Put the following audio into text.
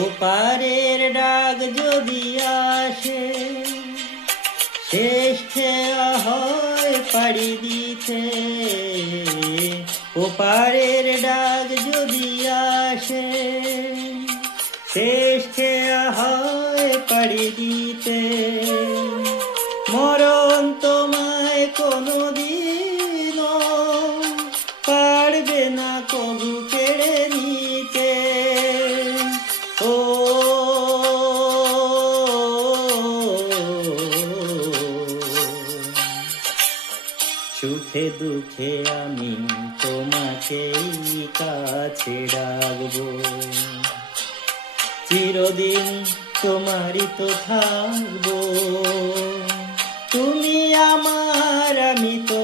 ওপারের ডাক যদি আসে, শেষ খেয়া হয় পাড়ি দিতে। ওপারের ডাক যদি আসে, শেষ খেয়া হয় পাড়ি দিতে। মরণ তোমায় কোনোদিনও পারবে না কবু কেড়ে নিতে। ও সুখে দুঃখে আমি তোমাকেই কাছে রাখবো, চিরদিন তোমারই তো থাকবো। তুমি আমার, আমি তো